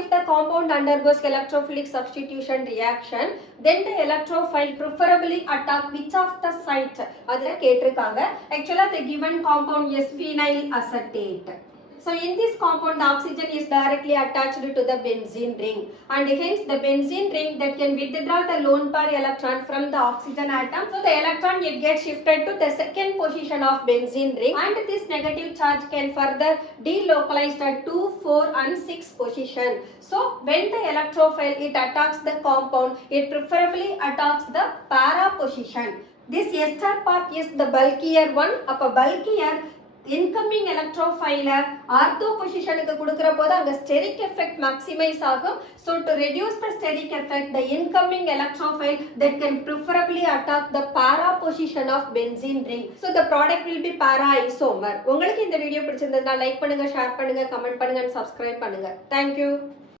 if the compound undergoes electrophilic substitution reaction, then the electrophile preferably attack which of the sites? அதுல கேட்டிருக்காங்க. Actually the given compound is phenyl acetate. So in this compound the oxygen is directly attached to the benzene ring, and hence the benzene ring that can withdraw the lone pair electron from the oxygen atom. So the electron it gets shifted to the second position of benzene ring, and this negative charge can further delocalized at 2, 4 and 6 position. So when the electrophile it attacks the compound, it preferably attacks the para position. This ester part is the bulkier one. அப்ப bulkier incoming electrophile ortho position க்கு கொடுக்கிற போது அங்க steric effect maximize ஆகும். So to reduce the steric effect, the incoming electrophile that can preferably attack the para position of benzene ring. So the product will be para isomer. உங்களுக்கு இந்த video பிடிச்சிருந்தா like பண்ணுங்க, share பண்ணுங்க, comment பண்ணுங்க and subscribe பண்ணுங்க. Thank you.